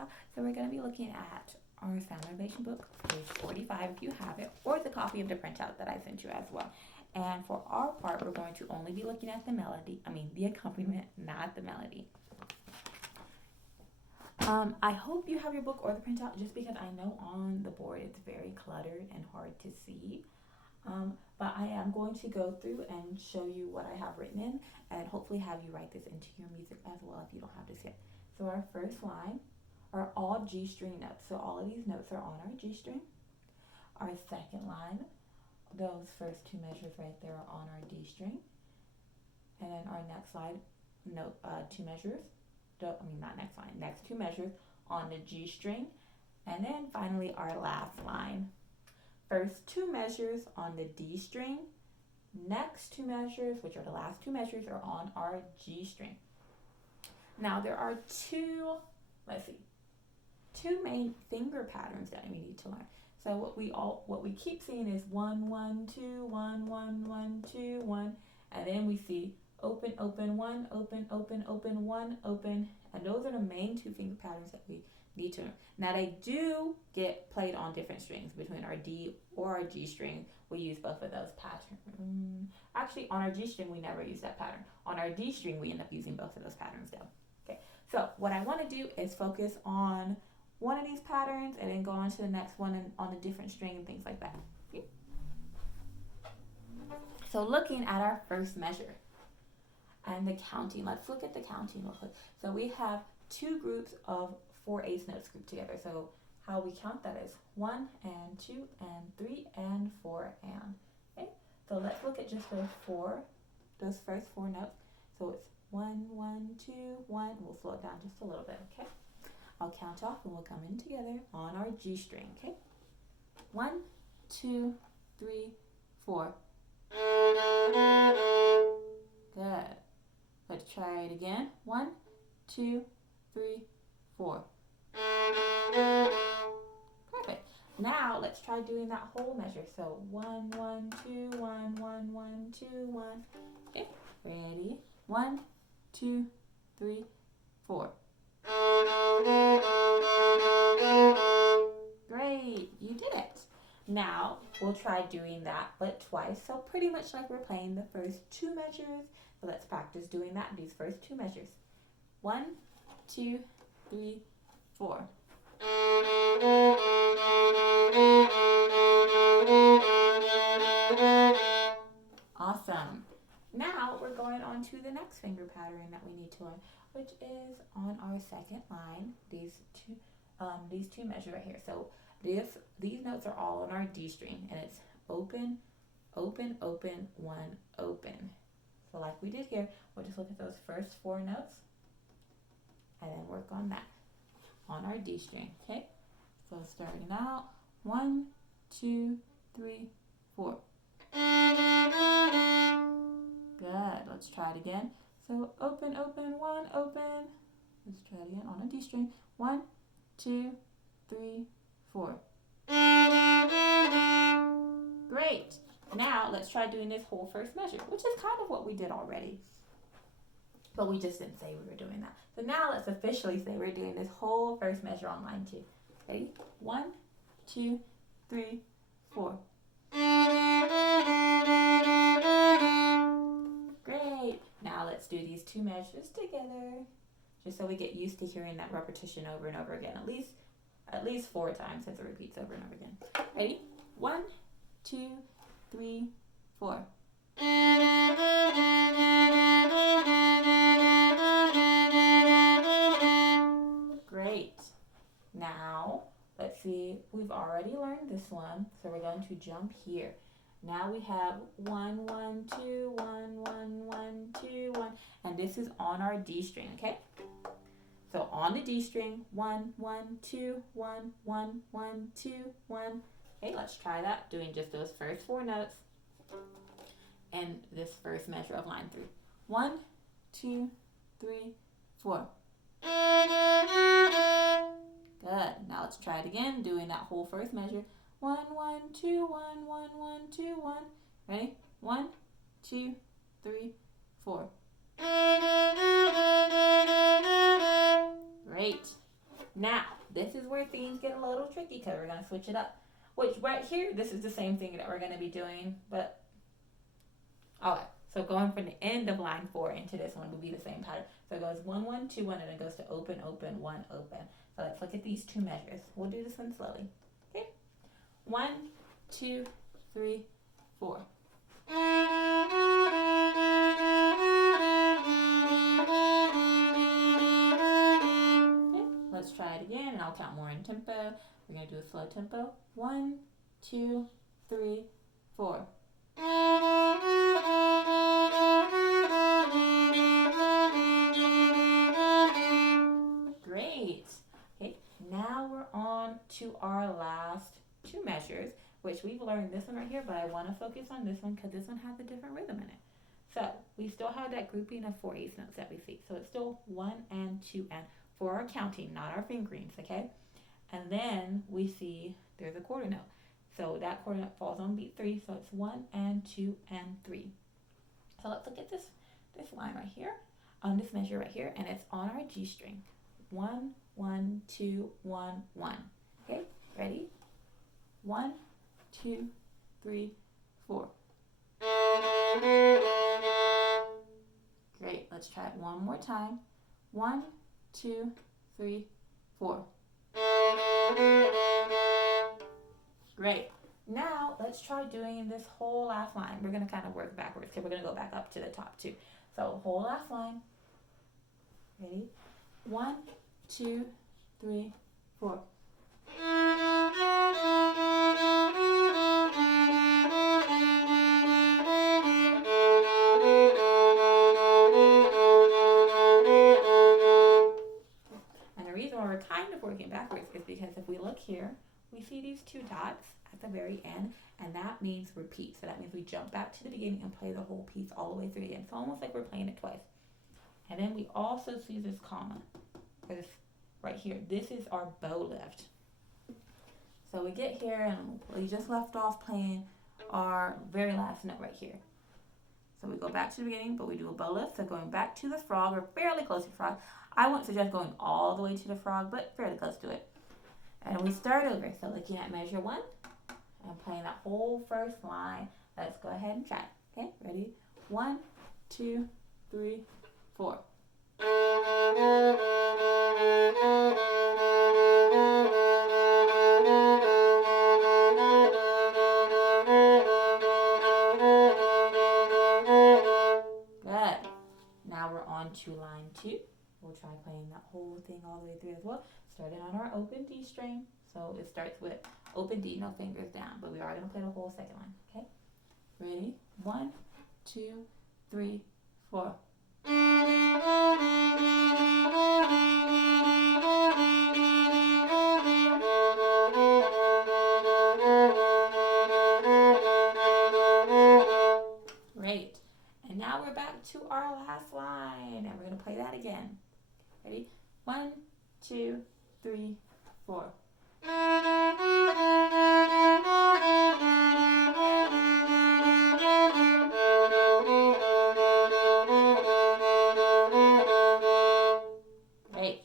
now. So we're going to be looking at our sound innovation book, page 45 if you have it, or the copy of the printout that I sent you as well. And for our part, we're going to only be looking at the melody, the accompaniment, not the melody. I hope you have your book or the printout, just because I know on the board it's very cluttered and hard to see. But I am going to go through and show you what I have written in, and hopefully have you write this into your music as well if you don't have this yet. So our first line are all G string notes. So all of these notes are on our G string. Our second line, those first two measures right there are on our D string. And then our next line, two measures. Next two measures on the G string. And then finally our last line. First two measures on the D string. Next two measures, which are the last two measures, are on our G string. Now there are two main finger patterns that we need to learn. So what we keep seeing is 1, 1, 2, 1, 1, 1, 2, 1, and then we see open, open, 1, open, open, open, 1, open, and those are the main two finger patterns that we need to learn. Now they do get played on different strings. Between our D or our G string, we use both of those patterns. Actually, on our G string, we never use that pattern. On our D string, we end up using both of those patterns though. Okay, so what I want to do is focus on one of these patterns and then go on to the next one and on a different string and things like that. Okay. So looking at our first measure and the counting, let's look at the counting real quick. So we have two groups of 4/8 notes grouped together. So how we count that is 1 and 2 and 3 and 4 and. Okay. So let's look at just those first four notes. So it's 1, 1, 2, 1. We'll slow it down just a little bit, okay? I'll count off and we'll come in together on our G string, okay? 1, 2, 3, 4. Good. Let's try it again. 1, 2, 3, 4. Perfect. Now let's try doing that whole measure. So 1, 1, 2, 1, 1, 1, 2, 1. Okay, ready? 1, 2, 3, 4. Great, you did it. Now we'll try doing that but twice. So pretty much like we're playing the first two measures. So let's practice doing that, these first two measures. 1, 2, 3, 4. Awesome. Now we're going on to the next finger pattern that we need to learn, which is on our second line, these two measures right here. So these notes are all on our D string, and it's open, open, open, 1, open. So like we did here, we'll just look at those first four notes and then work on that on our D string, okay? So starting out, 1, 2, 3, 4. Good, let's try it again. So open, open, 1, open. Let's try it again on a D string. 1, 2, 3, 4. Great. Now let's try doing this whole first measure, which is kind of what we did already. But we just didn't say we were doing that. So now let's officially say we're doing this whole first measure on line 2. Ready? 1, 2, 3, 4. Great. Now let's do these two measures together, just so we get used to hearing that repetition over and over again, at least 4 times, since it repeats over and over again. Ready? 1, 2, 3, 4. Great. Now, let's see, we've already learned this one, so we're going to jump here. Now we have 1, 1, 2, 1, 1, 1, 2, 1, and this is on our D string, okay? So on the D string, 1, 1, 2, 1, 1, 1, 2, 1. Okay, let's try that, doing just those first four notes and this first measure of line 3. 1, 2, 3, 4. Good. Now let's try it again, doing that whole first measure. 1, 1, 2, 1, 1, 1, 2, 1. Ready? 1, 2, 3, 4. Great. Now, this is where things get a little tricky because we're going to switch it up. Which right here, this is the same thing that we're going to be doing, but all right. So going from the end of line 4 into this one would be the same pattern. So it goes 1, 1, 2, 1, and it goes to open, open, 1, open. So let's look at these two measures. We'll do this one slowly. Okay? 1, 2, 3, 4. Let's try it again, and I'll count more in tempo. We're going to do a slow tempo. 1, 2, 3, 4. Great. Okay, now we're on to our last two measures, which we've learned this one right here, but I want to focus on this one because this one has a different rhythm in it. So we still have that grouping of 4 eighths notes that we see. So it's still 1 and 2 and for our counting, not our fingerings, okay? And then we see there's a quarter note. So that quarter note falls on beat 3, so it's 1 and 2 and 3. So let's look at this line right here, on this measure right here, and it's on our G string. 1, 1, 2, 1, 1. Okay, ready? 1, 2, 3, 4. Great, let's try it one more time. 1, 2, 3, 4. Great. Now let's try doing this whole last line. We're going to kind of work backwards because we're going to go back up to the top too. So whole last line. Ready? 1, 2, 3, 4. And the reason why we're kind of working backwards is because if we look here, we see these two dots at the very end, and that means repeat. So that means we jump back to the beginning and play the whole piece all the way through again. It's almost like we're playing it twice. And then we also see this comma, this right here. This is our bow lift. So we get here and we just left off playing our very last note right here. So we go back to the beginning, but we do a bow lift. So going back to the frog, we're fairly close to the frog. I wouldn't suggest going all the way to the frog, but fairly close to it. And we start over. So looking at measure 1 and playing that whole first line. Let's go ahead and try. Okay, ready? 1, 2, 3, 4. Good. Now we're on to line 2. We'll try playing that whole thing all the way through as well. Starting on our open D string. So it starts with open D, no fingers down. But we are going to play the whole second line. Okay? Ready? 1, 2, 3, 4. Great. And now we're back to our last line. And we're going to play that again. Ready? 1, 2, 3, 4. Great.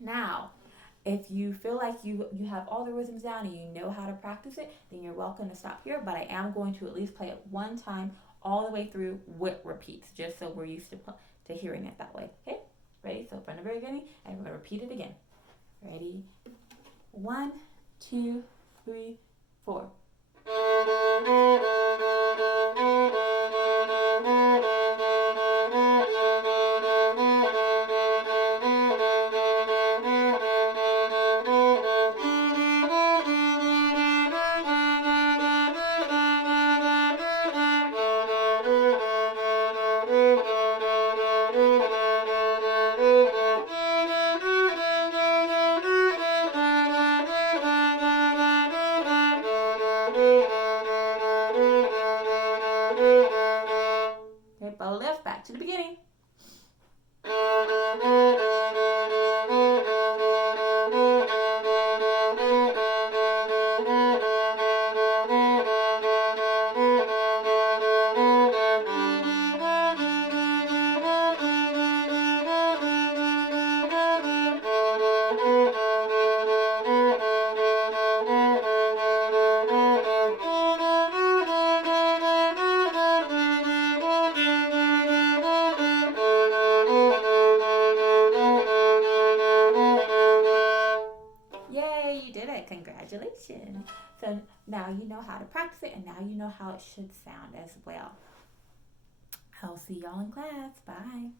Now, if you feel like you have all the rhythms down and you know how to practice it, then you're welcome to stop here. But I am going to at least play it one time all the way through with repeats, just so we're used to hearing it that way. Okay? Ready? So from the very beginning, and we're going to repeat it again. Ready? 1, 2, 3, 4. Congratulations. So now you know how to practice it, and now you know how it should sound as well. I'll see y'all in class. Bye.